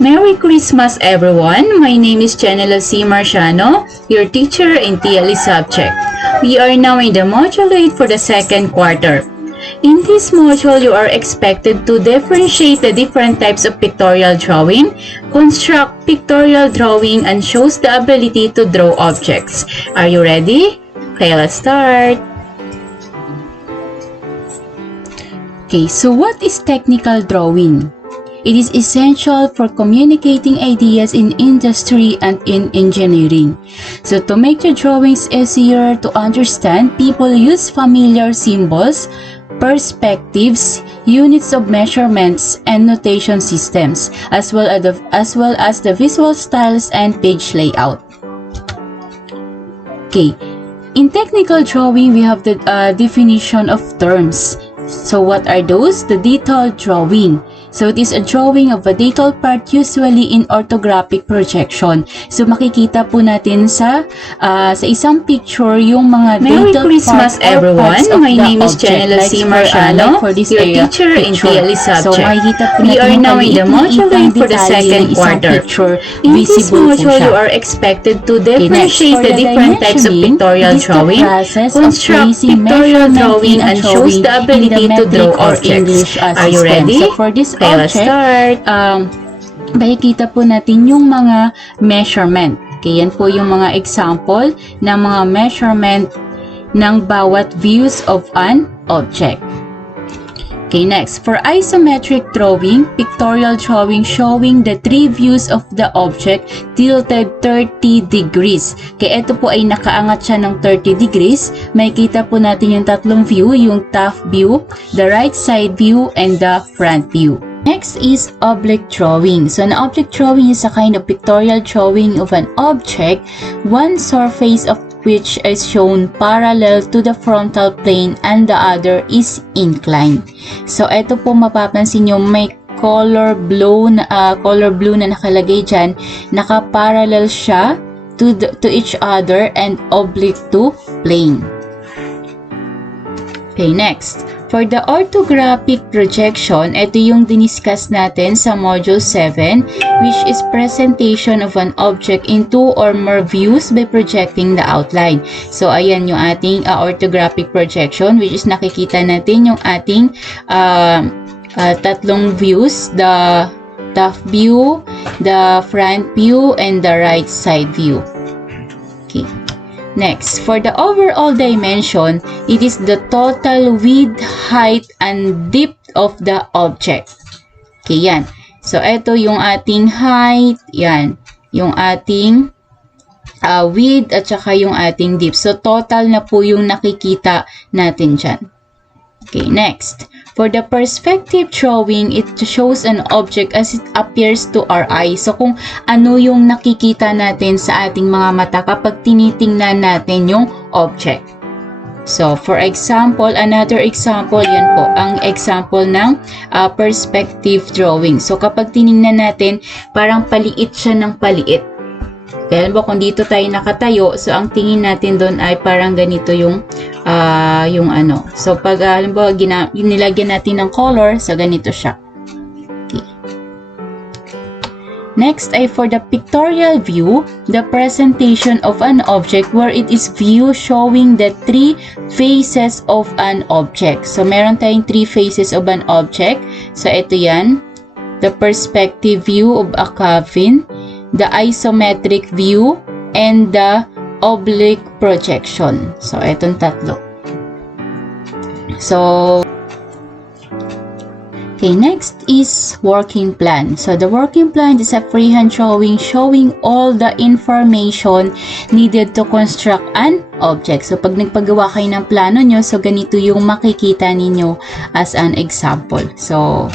Merry Christmas everyone! My name is Chanela C. Marciano, your teacher in TLE subject. We are now in the module 8 for the second quarter. In this module, you are expected to differentiate the different types of pictorial drawing, construct pictorial drawing, and shows the ability to draw objects. Are you ready? Okay, let's start! Okay, so what is technical drawing? It is essential for communicating ideas in industry and in engineering. So to make the drawings easier to understand, people use familiar symbols, perspectives, units of measurements, and notation systems, as well as the visual styles and page layout. Okay, in technical drawing, we have the definition of terms. So what are those? The detailed drawing. So it is a drawing of a detailed part usually in orthographic projection. So makikita po natin sa isang picture yung mga Merry detailed Christmas everyone! My name is Chanela C. Marciano, your teacher in TLE subject. So makikita po we natin are now in the module 8 for the second quarter. In this module, you are expected to differentiate the different types of pictorial drawing, construct pictorial drawing, and shows the ability to draw objects. Are you ready? So for this Okay, let's start. Makikita po natin yung mga measurement. Okay, yan po yung mga example ng mga measurement ng bawat views of an object. Okay, next. For isometric drawing, pictorial drawing showing the three views of the object tilted 30 degrees. Okay, ito po ay nakaangat siya ng 30 degrees. Makikita po natin yung tatlong view, yung top view, the right side view, and the front view. Next is oblique drawing. So an oblique drawing is a kind of pictorial drawing of an object, one surface of which is shown parallel to the frontal plane and the other is inclined. So ito po mapapansin nyo may color blue na nakalagay dyan, naka-parallel siya to each other and oblique to plane. Okay, next. For the orthographic projection, ito yung diniscuss natin sa Module 7, which is presentation of an object in two or more views by projecting the outline. So, ayan yung ating orthographic projection, which is nakikita natin yung ating tatlong views, the top view, the front view, and the right side view. Okay. Next, for the overall dimension, it is the total width, height, and depth of the object. Okay, yan. So, ito yung ating height, yan. Yung ating width, at saka yung ating depth. So, total na po yung nakikita natin dyan. Okay, next. For the perspective drawing, it shows an object as it appears to our eye. So, kung ano yung nakikita natin sa ating mga mata kapag tinitingnan natin yung object. So, for example, another example, yan po, ang example ng perspective drawing. So, kapag tiningnan natin, parang paliit siya ng paliit. Kaya alam mo, kung dito tayo nakatayo, so ang tingin natin doon ay parang ganito yung ano. So, pag alam mo, nilagyan natin ng color, so ganito siya. Okay. Next ay for the pictorial view, the presentation of an object where it is view showing the three faces of an object. So, meron tayong three faces of an object. So, ito yan. The perspective view of a coffin, the isometric view, and the oblique projection. So, etong tatlo. So, Okay, next is working plan. So the working plan is a freehand drawing showing all the information needed to construct an object. So pag nagpagawa kayo ng plano nyo, so ganito yung makikita ninyo as an example. So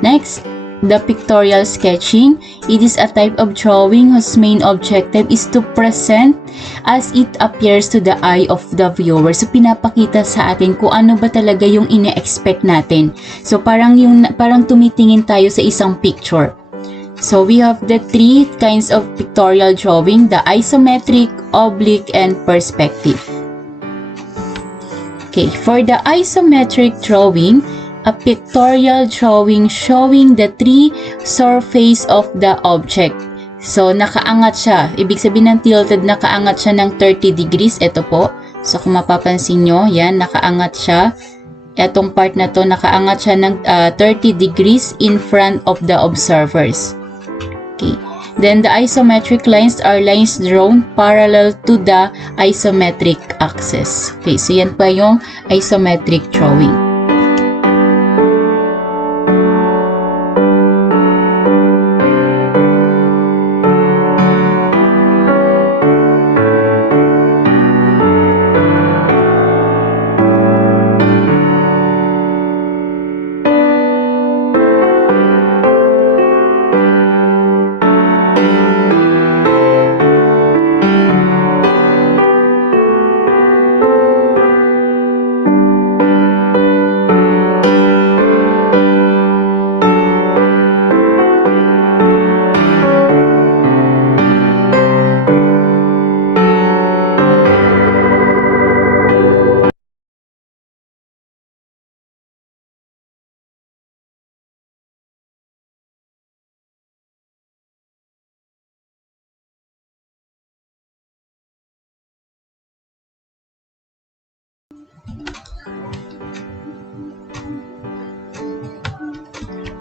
next, the pictorial sketching. It is a type of drawing whose main objective is to present as it appears to the eye of the viewer. So pinapakita sa atin kung ano ba talaga yung ine-expect natin. So parang tumitingin tayo sa isang picture. So we have the three kinds of pictorial drawing: the isometric, oblique, and perspective. Okay, for the isometric drawing, a pictorial drawing showing the three surface of the object. So, nakaangat siya. Ibig sabihin ng tilted, nakaangat siya ng 30 degrees. Ito po. So, kung mapapansin nyo, yan, nakaangat siya. Itong part na to, nakaangat siya ng 30 degrees in front of the observers. Okay. Then, the isometric lines are lines drawn parallel to the isometric axis. Okay, so yan pa yung isometric drawing.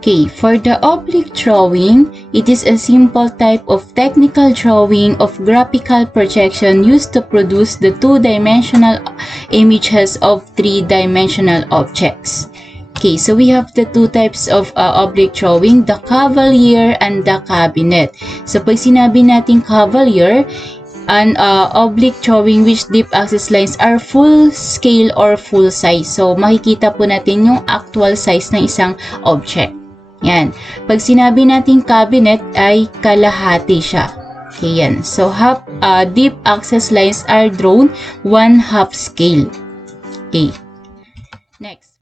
Okay, for the oblique drawing, it is a simple type of technical drawing of graphical projection used to produce the two-dimensional images of three-dimensional objects. Okay, so we have the two types of oblique drawing, the cavalier and the cabinet. So pag sinabi natin cavalier, an oblique drawing which deep axis lines are full scale or full size. So makikita po natin yung actual size ng isang object. Yan. Pag sinabi natin cabinet ay kalahati siya. Okay, yan. So deep axis lines are drawn 1/2 scale. Okay. Next.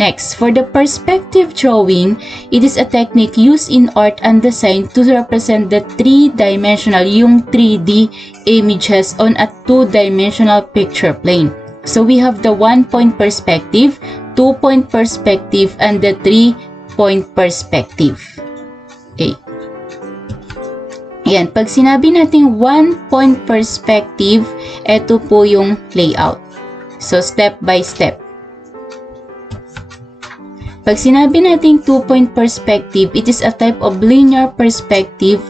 Next, for the perspective drawing, it is a technique used in art and design to represent the three-dimensional, yung 3D images on a two-dimensional picture plane. So we have the 1-point perspective, 2-point perspective, and the 3-point perspective. Okay. Ayan, pag sinabi natin 1-point perspective, ito po yung layout. So, step by step. Pag sinabi natin 2-point perspective, it is a type of linear perspective.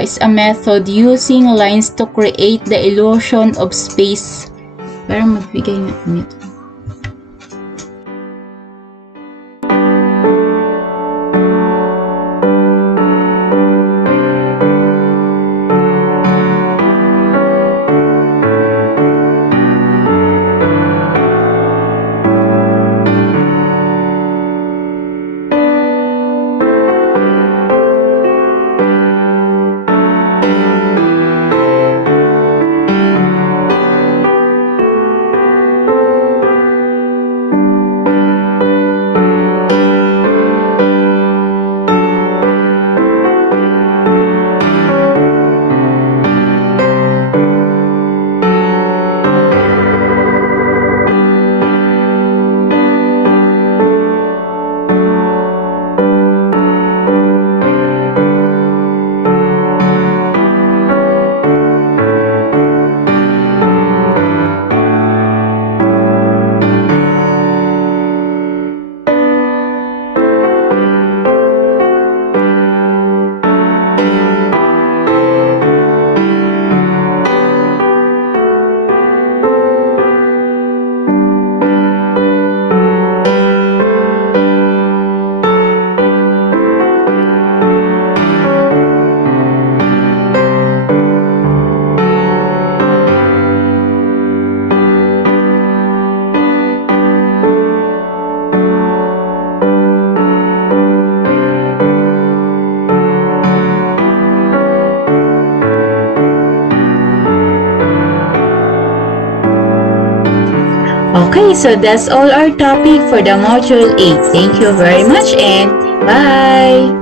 It's a method using lines to create the illusion of space. Pero magbigay na nito. Okay, so that's all our topic for the Module 8. Thank you very much and bye!